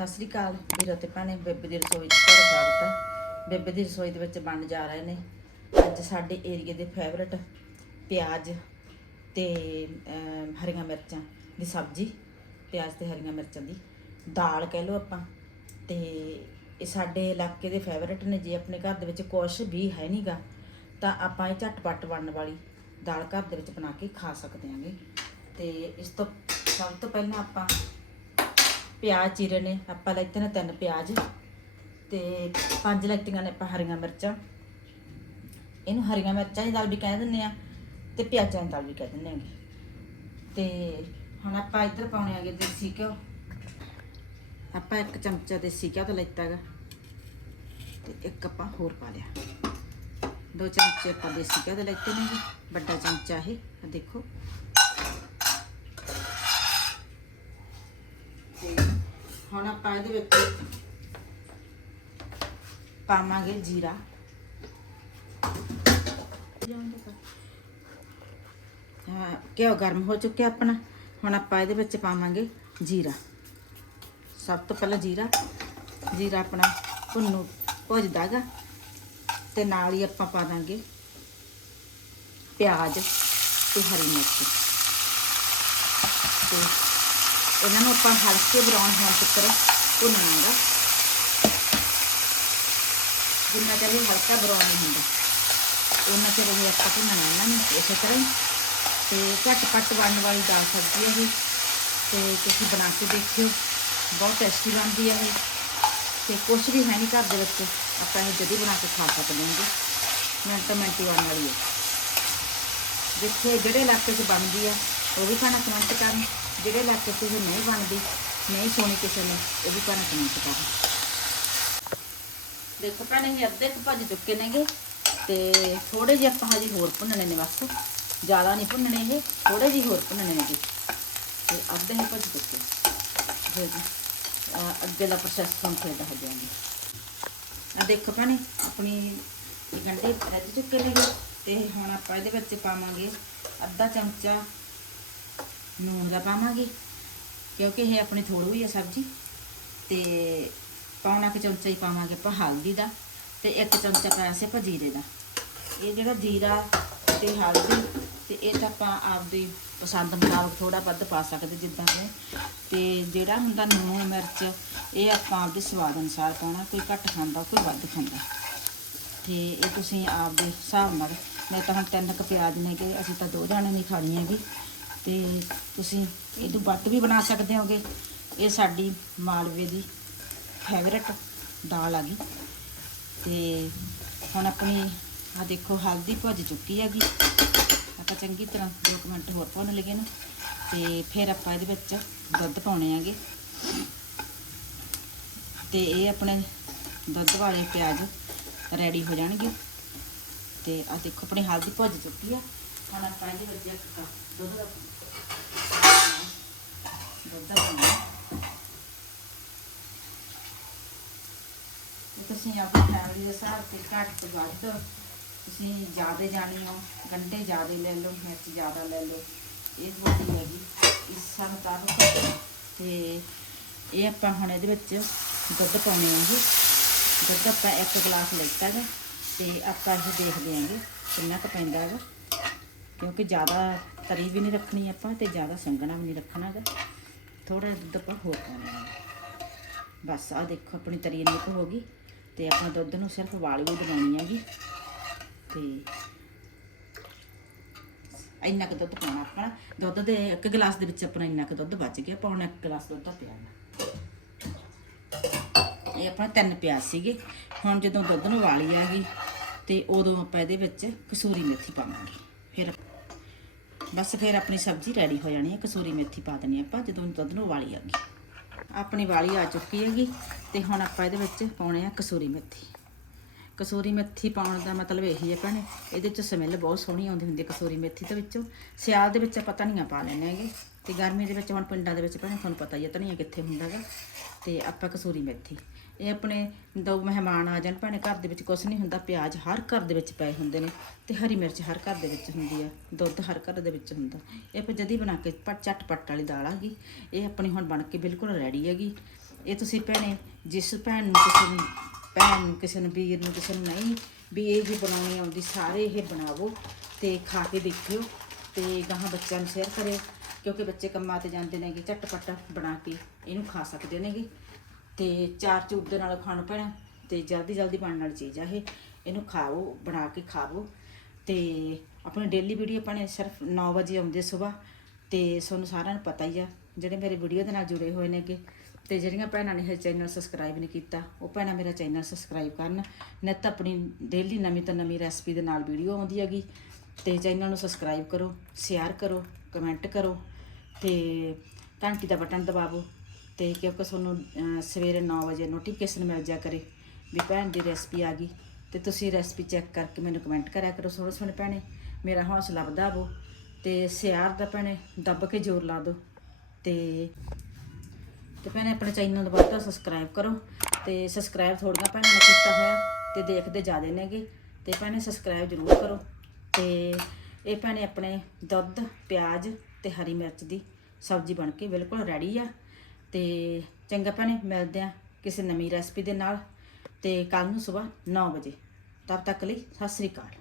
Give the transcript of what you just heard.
ਸਤਿ ਸ੍ਰੀ ਅਕਾਲ। ਵੀਰੋ ਤੇ ਭੈਣੇ, ਬੇਬੇ ਦੀ ਰਸੋਈ 'ਚ ਤੁਹਾਡਾ ਸਵਾਗਤ ਹੈ। ਬੇਬੇ ਦੀ ਰਸੋਈ ਦੇ ਵਿੱਚ ਬਣ ਜਾ ਰਹੇ ਨੇ ਅੱਜ ਸਾਡੇ ਏਰੀਏ ਦੇ ਫੇਵਰਟ ਪਿਆਜ਼ ਤੇ ਹਰੀਆਂ ਮਿਰਚਾਂ ਦੀ ਸਬਜ਼ੀ, ਪਿਆਜ਼ ਤੇ ਹਰੀਆਂ ਮਿਰਚਾਂ ਦੀ ਦਾਲ ਕਹਿ ਲਓ ਆਪਾਂ। ਤੇ ਇਹ ਸਾਡੇ ਇਲਾਕੇ ਦੇ ਫੇਵਰਟ ਨੇ ਜੇ, ਆਪਣੇ ਘਰ ਦੇ ਵਿੱਚ ਕੁਛ ਵੀ ਹੈ ਨਹੀਂਗਾ ਤਾਂ ਆਪਾਂ ਇਹ ਝਟਪਟ ਬਣਨ ਵਾਲੀ ਦਾਲ ਘਰ ਦੇ ਵਿੱਚ ਬਣਾ ਕੇ ਖਾ ਸਕਦੇ ਹਾਂਗੇ। ਤੇ ਇਸ ਤੋਂ, ਸਭ ਤੋਂ ਪਹਿਲਾਂ ਆਪਾਂ ਪਿਆਜ਼ ਚੀਰੇ ਨੇ, ਆਪਾਂ ਲੈਤੇ ਨੇ ਤਿੰਨ ਪਿਆਜ਼ ਤੇ ਪੰਜ ਲੈਤੀਆਂ ਨੇ ਆਪਾਂ ਹਰੀਆਂ ਮਿਰਚਾਂ। ਇਹਨੂੰ ਹਰੀਆਂ ਮਿਰਚਾਂ ਦੀ ਦਾਲ ਵੀ ਕਹਿ ਦਿੰਦੇ ਆ ਤੇ ਪਿਆਜ਼ਾਂ ਦੀ ਦਾਲ ਵੀ ਕਹਿ ਦਿੰਦੇ ਆਂਗੇ। ਤੇ ਹੁਣ ਆਪਾਂ ਇੱਧਰ ਪਾਉਣੇ ਆਗੇ ਦੇਸੀ ਘਿਓ। ਆਪਾਂ ਇੱਕ ਚਮਚਾ ਦੇਸੀ ਘਿਓ ਤਾਂ ਲੈਤਾ ਹੈਗਾ ਤੇ ਇੱਕ ਆਪਾਂ ਹੋਰ ਪਾ ਲਿਆ। ਦੋ ਚਮਚੇ ਆਪਾਂ ਦੇਸੀ ਘਿਓ ਦੇ ਲੈਤੇ ਨੇ ਜੀ ਵੱਡਾ ਚਮਚਾ ਇਹ ਦੇਖੋ। ਤੇ ਹੁਣ ਆਪਾਂ ਇਹਦੇ ਵਿੱਚ ਪਾਵਾਂਗੇ ਜੀਰਾ। ਘਿਓ ਗਰਮ ਹੋ ਚੁੱਕਿਆ ਆਪਣਾ। ਹੁਣ ਆਪਾਂ ਇਹਦੇ ਵਿੱਚ ਪਾਵਾਂਗੇ ਜੀਰਾ। ਸਭ ਤੋਂ ਪਹਿਲਾਂ ਜੀਰਾ। ਜੀਰਾ ਆਪਣਾ ਭੁੰਨੂ ਭੁੱਜਦਾ ਗਾ ਤੇ ਨਾਲ ਹੀ ਆਪਾਂ ਪਾ ਦਾਂਗੇ ਪਿਆਜ਼ ਤੇ ਹਰੀ ਮਿਰਚ। ਤੇ ਇਹਨਾਂ ਨੂੰ ਆਪਾਂ ਹਲਕੇ ਬਰਾਊਨ ਹੋਣ ਤੱਕ ਭੁੰਨਣਾ ਗਾ ਜਿੰਨਾ ਚਿਰ ਇਹ ਹਲਕਾ ਬਰਾਊਨ ਨਹੀਂ ਹੁੰਦਾ, ਉਹਨਾਂ ਚਿਰ ਇਹ ਆਪਾਂ ਭੁੰਨਣਾ ਇਹਨਾਂ ਨੂੰ, ਇਸੇ ਤਰ੍ਹਾਂ ਹੀ। ਤੇ ਘੱਟ ਪੱਟ ਬਣਨ ਵਾਲੀ ਦਾਲ ਸਬਜ਼ੀ ਹੈ ਇਹ, ਤੇ ਤੁਸੀਂ ਬਣਾ ਕੇ ਦੇਖਿਓ, ਬਹੁਤ ਟੇਸਟੀ ਬਣਦੀ ਹੈ ਇਹ। ਤੇ ਕੁਛ ਵੀ ਹੈ ਨਹੀਂ ਘਰ ਦੇ ਵਿੱਚ, ਆਪਾਂ ਇਹ ਜਦੀ ਬਣਾ ਕੇ ਖਾ ਸਕਦੇ ਹਾਂ ਮਿੰਟ ਮਿੰਟੀ ਬਣਨ ਵਾਲੀ ਹੈ। ਜਿੱਥੇ ਜਿਹੜੇ ਇਲਾਕੇ 'ਚ ਬਣਦੀ ਆ ਉਹ ਵੀ ਖਾਣਾ ਕਮੈਂਟ ਕਰਨ ਜਿਹੜੇ ਇਲਾਕੇ 'ਚ ਇਹ ਨਹੀਂ ਬਣਦੀ, ਨਹੀਂ ਸੁਣੀ ਕਿਸੇ ਨੇ, ਉਹ ਵੀ ਭੈਣਾਂ ਕਮੈਂਟ ਕਰਨ ਦੇਖੋ ਭੈਣੇ, ਇਹ ਅੱਧੇ ਕੁ ਭੱਜ ਚੁੱਕੇ ਨੇਗੇ ਤੇ ਥੋੜੇ ਜਿਹੇ ਆਪਾਂ ਹਜੇ ਹੋਰ ਭੁੰਨਣੇ ਨੇ ਬਸ। ਜ਼ਿਆਦਾ ਨਹੀਂ ਭੁੰਨਣੇ ਇਹ ਥੋੜੇ ਜਿਹੇ ਹੋਰ ਭੁੰਨਣੇ ਨੇ ਜੀ ਤੇ ਅੱਧੇ ਹੀ ਭੱਜ ਚੁੱਕੇ। ਫਿਰ ਅੱਗੇ ਦਾ ਪ੍ਰੋਸੈਸ ਤੁਹਾਨੂੰ ਫਿਰ ਦੱਸ ਦਿਆਂਗੇ। ਆ ਦੇਖੋ ਭੈਣੇ, ਆਪਣੀ ਗੰਡੇ ਰੱਜ ਚੁੱਕੇ ਨੇਗੇ ਤੇ ਹੁਣ ਆਪਾਂ ਇਹਦੇ ਵਿੱਚ ਪਾਵਾਂਗੇ ਅੱਧਾ ਚਮਚਾ ਨੂਣ ਦਾ ਪਾਵਾਂਗੇ, ਕਿਉਂਕਿ ਇਹ ਆਪਣੀ ਥੋੜੂ ਹੀ ਆ ਸਬਜ਼ੀ। ਤੇ ਪੌਣਾ ਕੁ ਚਮਚਾ ਹੀ ਪਾਵਾਂਗੇ ਆਪਾਂ ਹਲਦੀ ਦਾ, ਤੇ ਇੱਕ ਚਮਚਾ ਪਾਇਆ ਸੀ ਆਪਾਂ ਜੀਰੇ ਦਾ। ਇਹ ਜਿਹੜਾ ਜੀਰਾ ਤੇ ਹਲਦੀ, ਤੇ ਇਹ ਤਾਂ ਆਪਾਂ ਆਪਦੀ ਪਸੰਦ ਮੁਤਾਬਕ ਥੋੜਾ ਵੱਧ ਪਾ ਸਕਦੇ ਜਿੱਦਾਂ ਕਿ ਤੇ ਜਿਹੜਾ ਹੁੰਦਾ ਨੂਣ ਮਿਰਚ, ਇਹ ਆਪਾਂ ਆਪਦੇ ਸਵਾਦ ਅਨੁਸਾਰ ਪਾਉਣਾ, ਕੋਈ ਘੱਟ ਖਾਂਦਾ, ਕੋਈ ਵੱਧ ਖਾਂਦਾ। ਤੇ ਇਹ ਤੁਸੀਂ ਆਪਦੇ ਹਿਸਾਬ ਨਾਲ, ਮੈਂ ਤਾਂ ਹੁਣ ਤਿੰਨ ਕੁ ਪਿਆਜ਼ ਨੇ ਕਿ ਅਸੀਂ ਤਾਂ ਦੋ ਜਾਣੇ ਨਹੀਂ ਖਾਣੀ ਹੈਗੀ ਤੇ ਤੁਸੀਂ ਇਹਨੂੰ ਵੱਟ ਵੀ ਬਣਾ ਸਕਦੇ ਹੋਗੇ। ਇਹ ਸਾਡੀ ਮਾਲਵੇ ਦੀ ਫੇਵਰੇਟ ਦਾਲ ਆ ਗਈ। ਤੇ ਹੁਣ ਆਪਣੀ ਆ ਦੇਖੋ, ਹਲਦੀ ਭੁੱਜ ਚੁੱਕੀ ਹੈਗੀ। ਆਪਾਂ ਚੰਗੀ ਤਰ੍ਹਾਂ 2 ਮਿੰਟ ਹੋਰ ਭੁੰਨ ਲਈਏ ਨਾ। ਤੇ ਫਿਰ ਆਪਾਂ ਇਹਦੇ ਵਿੱਚ ਦੁੱਧ ਪਾਉਣੇ ਹੈਗੇ। ਤੇ ਇਹ ਆਪਣੇ ਦੁੱਧ ਵਾਲੇ ਪਿਆਜ਼ ਰੈਡੀ ਹੋ ਜਾਣਗੇ। ਤੇ ਆ ਦੇਖੋ, ਆਪਣੀ ਹਲਦੀ ਭੁੱਜ ਚੁੱਕੀ ਆ। ਹੁਣ ਆਪਾਂ ਇਹਦੇ ਵਿੱਚ ਇੱਕ ਕੱਪ ਦੁੱਧ ਦਾ ਦੁੱਧ ਦਾ ਪਾਉਣਾ ਤੁਸੀਂ ਆਪਣੀ ਫੈਮਿਲੀ ਦੇ ਹਿਸਾਬ ਤੇ ਘੱਟ ਤੋਂ ਵੱਧ ਤੁਸੀਂ ਜ਼ਿਆਦਾ ਜਾਣੀ ਹੋ ਗੰਢੇ ਜ਼ਿਆਦਾ ਲੈ ਲਓ, ਮਿਰਚ ਜ਼ਿਆਦਾ ਲੈ ਲਓ। ਇਹ ਬੋਲੀ ਹੈਗੀ ਇਸ ਹਿਸਾਬ ਮੁਤਾਬਕ ਤੇ ਇਹ ਆਪਾਂ ਹੁਣ ਇਹਦੇ ਵਿੱਚ ਦੁੱਧ ਪਾਉਣੇ ਆਂਗੇ ਦੁੱਧ ਆਪਾਂ ਇੱਕ ਗਲਾਸ ਲੈਤਾ ਹੈ ਤੇ ਆਪਾਂ ਇਹ ਦੇਖਦੇ ਆਂਗੇ ਕਿੰਨਾ ਕੁ ਪੈਂਦਾ ਹੈਗਾ। ਕਿਉਂਕਿ ਜ਼ਿਆਦਾ ਤਰੀ ਵੀ ਨਹੀਂ ਰੱਖਣੀ ਆਪਾਂ ਤੇ ਜ਼ਿਆਦਾ ਸੰਘਣਾ ਵੀ ਨਹੀਂ ਰੱਖਣਾ ਹੈਗਾ ਥੋੜਾ ਜਿਹਾ ਦੁੱਧ ਆਪਾਂ ਹੋਰ ਪਾਉਣਾ ਹੈ ਬਸ ਆ ਦੇਖੋ ਆਪਣੀ ਤਰੀ ਇੰਨੀ ਕੁ ਹੋ ਗਈ ਤੇ ਆਪਾਂ ਦੁੱਧ ਨੂੰ ਸਿਰਫ ਵਾਲੀ ਹੀ ਹੈਗੀ। ਤੇ ਇੰਨਾ ਕੁ ਦੁੱਧ ਪਾਉਣਾ ਆਪਣਾ ਦੁੱਧ ਦੇ ਇੱਕ ਗਲਾਸ ਦੇ ਵਿੱਚ ਆਪਣਾ ਇੰਨਾ ਕੁ ਦੁੱਧ ਬਚ ਗਿਆ ਪਾਉਣਾ ਇੱਕ ਗਲਾਸ ਦੁੱਧ ਦਾ ਪਿਆ ਇਹ ਆਪਣਾ ਤਿੰਨ ਪਿਆਜ਼ ਸੀਗੇ। ਹੁਣ ਜਦੋਂ ਦੁੱਧ ਨੂੰ ਵਾਲੀ ਆ ਗਈ ਤੇ ਉਦੋਂ ਆਪਾਂ ਇਹਦੇ ਵਿੱਚ ਕਸੂਰੀ ਮੇਥੀ ਪਾਵਾਂਗੇ। ਫਿਰ ਬਸ ਫਿਰ ਆਪਣੀ ਸਬਜ਼ੀ ਰੈਡੀ ਹੋ ਜਾਣੀ ਹੈ ਕਸੂਰੀ ਮੇਥੀ ਪਾ ਦੇਣੀ ਆਪਾਂ, ਜਦੋਂ ਦੁੱਧ ਨੂੰ ਵਾਲੀ ਆ ਗਈ ਆਪਣੀ ਵਾਲੀ ਆ ਚੁੱਕੀ ਹੈਗੀ ਤੇ ਹੁਣ ਆਪਾਂ ਇਹਦੇ ਵਿੱਚ ਪਾਉਣੇ ਆ ਕਸੂਰੀ ਮੇਥੀ। ਕਸੂਰੀ ਮੇਥੀ ਪਾਉਣ ਦਾ ਮਤਲਬ ਇਹੀ ਹੈ ਭੈਣੇ, ਇਹਦੇ ਚ ਸਮੈਲ ਬਹੁਤ ਸੋਹਣੀ ਆਉਂਦੀ ਹੁੰਦੀ ਹੈ ਕਸੂਰੀ ਮੇਥੀ ਦੇ ਵਿੱਚੋਂ। ਸਿਆਲ ਦੇ ਵਿੱਚ ਆਪਾਂ ਧਨੀਆ ਪਾ ਲੈਂਦੇ ਹੈਗੇ, ਤੇ ਗਰਮੀ ਦੇ ਵਿੱਚ ਹੁਣ ਪਿੰਡਾਂ ਦੇ ਵਿੱਚ ਭੈਣੇ ਤੁਹਾਨੂੰ ਪਤਾ ਹੀ ਹੈ ਧਨੀਆ ਕਿੱਥੇ ਹੁੰਦਾ ਹੈਗਾ, ਤੇ ਆਪਾਂ ਕਸੂਰੀ ਮੇਥੀ। ਇਹ ਆਪਣੇ ਦੋ ਮਹਿਮਾਨ ਆ ਜਾਣ, ਭੈਣੇ ਘਰ ਦੇ ਵਿੱਚ ਕੁਝ ਨਹੀਂ ਹੁੰਦਾ, ਪਿਆਜ਼ ਹਰ ਘਰ ਦੇ ਵਿੱਚ ਪਏ ਹੁੰਦੇ ਨੇ ਤੇ ਹਰੀ ਮਿਰਚ ਹਰ ਘਰ ਦੇ ਵਿੱਚ ਹੁੰਦੀ ਆ, ਦੁੱਧ ਹਰ ਘਰ ਦੇ ਵਿੱਚ ਹੁੰਦਾ। ਇਹ ਆਪਾਂ ਜਦੀ ਬਣਾ ਕੇ ਪਟ ਝਟਪਟ ਵਾਲੀ ਦਾਲ ਆ ਗਈ। ਇਹ ਆਪਣੀ ਹੁਣ ਬਣ ਕੇ ਬਿਲਕੁਲ ਰੈਡੀ ਹੈਗੀ। ਇਹ ਤੁਸੀਂ ਭੈਣੇ ਜਿਸ ਭੈਣ ਨੂੰ ਕਿਸੇ ਨੂੰ ਭੈਣ ਨੂੰ, ਕਿਸੇ ਨੂੰ, ਵੀਰ ਨੂੰ, ਕਿਸੇ ਨੂੰ ਨਹੀਂ ਵੀ ਇਹ ਜੀ ਬਣਾਉਣੀ ਆਉਂਦੀ, ਸਾਰੇ ਇਹ ਬਣਾਵੋ ਤੇ ਖਾ ਕੇ ਦੇਖਿਓ ਤੇ ਗਾਹਾਂ ਬੱਚਿਆਂ ਨੂੰ ਸ਼ੇਅਰ ਕਰਿਓ, ਕਿਉਂਕਿ ਬੱਚੇ ਕੰਮਾਂ ਤੇ ਜਾਂਦੇ ਨੇਗੇ, ਝਟਪਟ ਬਣਾ ਕੇ ਇਹਨੂੰ ਖਾ ਸਕਦੇ ਨੇਗੇ। ਤੇ ਚਾਰ ਚੂਰ ਦੇ ਨਾਲ ਖਾਣ ਪੈਣਾ ਤੇ ਜਲਦੀ ਜਲਦੀ ਬਣਨ ਵਾਲੀ ਚੀਜ਼ ਆ ਇਹ। ਇਹਨੂੰ ਖਾਓ, ਬਣਾ ਕੇ ਖਾਵੋ। ਤੇ ਆਪਣੀ ਡੇਲੀ ਵੀਡੀਓ ਆਪਾਂ ਨੇ ਸਿਰਫ 9 ਵਜੇ ਆਉਂਦੇ ਸਵੇਰ ਤੇ ਤੁਹਾਨੂੰ ਸਾਰਿਆਂ ਨੂੰ ਪਤਾ ਹੀ ਆ, ਜਿਹੜੇ ਮੇਰੇ ਵੀਡੀਓ ਦੇ ਨਾਲ ਜੁੜੇ ਹੋਏ ਨੇਗੇ ਤੇ ਜਿਹੜੀਆਂ ਭੈਣਾਂ ਨੇ ਇਹ ਚੈਨਲ ਸਬਸਕ੍ਰਾਈਬ ਨਹੀਂ ਕੀਤਾ, ਉਹ ਭੈਣਾਂ ਮੇਰਾ ਚੈਨਲ ਸਬਸਕ੍ਰਾਈਬ ਕਰਨ। ਨਿੱਤ ਆਪਣੀ ਡੇਲੀ ਨਵੀਂ ਤੋਂ ਨਵੀਂ ਰੈਸਪੀ ਦੇ ਨਾਲ ਵੀਡੀਓ ਆਉਂਦੀ ਹੈਗੀ। ਤੇ ਚੈਨਲ ਨੂੰ ਸਬਸਕ੍ਰਾਈਬ ਕਰੋ ਸ਼ੇਅਰ ਕਰੋ ਕਮੈਂਟ ਕਰੋ ਤੇ ਘੰਟੀ ਦਾ ਬਟਨ ਦਬਾਵੋ। ਤੇ ਕਿਉਂਕਿ ਤੁਹਾਨੂੰ ਸਵੇਰੇ 9 ਵਜੇ ਨੋਟੀਫਿਕੇਸ਼ਨ ਮਿਲ ਜਾ ਕਰੇ ਵੀ ਭੈਣ ਦੀ ਰੈਸਪੀ ਆ ਗਈ। ਤੇ ਤੁਸੀਂ ਰੈਸਪੀ ਚੈੱਕ ਕਰਕੇ ਮੈਨੂੰ ਕਮੈਂਟ ਕਰਿਆ ਕਰੋ ਸੋਹਣੇ ਸੋਹਣੇ ਭੈਣੇ। ਮੇਰਾ ਹੌਸਲਾ ਵਧਾਵੋ ਤੇ ਸਿਆਰ ਦਾ ਭੈਣੇ ਦੱਬ ਕੇ ਜ਼ੋਰ ਲਾ ਦਿਓ। ਤੇ ਤੇ ਭੈਣੇ ਆਪਣੇ ਚੈਨਲ ਨੂੰ ਵੱਧ ਤੋਂ ਸਬਸਕ੍ਰਾਈਬ ਕਰੋ। ਤੇ ਸਬਸਕ੍ਰਾਈਬ ਥੋੜੀਆਂ ਭੈਣਾਂ ਨੇ ਕੀਤਾ ਹੋਇਆ ਤੇ ਦੇਖਦੇ ਜ਼ਿਆਦੇ ਨੇਗੇ ਤੇ ਭੈਣੇ ਸਬਸਕ੍ਰਾਈਬ ਜ਼ਰੂਰ ਕਰੋ। ਤੇ ਇਹ ਭੈਣੇ ਆਪਣੇ ਦੁੱਧ, ਪਿਆਜ਼ ਤੇ ਹਰੀ ਮਿਰਚ ਦੀ ਸਬਜ਼ੀ ਬਣ ਕੇ ਬਿਲਕੁਲ ਰੈਡੀ ਆ। ਤੇ ਚੰਗਾ ਭੈਣੇ, ਮਿਲਦੇ ਆ ਕਿਸੇ ਨਵੀਂ ਰੈਸਪੀ ਦੇ ਨਾਲ ਤੇ ਕੱਲ ਨੂੰ ਸਵੇਰ 9 ਵਜੇ। ਤਦ ਤੱਕ ਲਈ ਸਤਿ ਸ੍ਰੀ ਅਕਾਲ।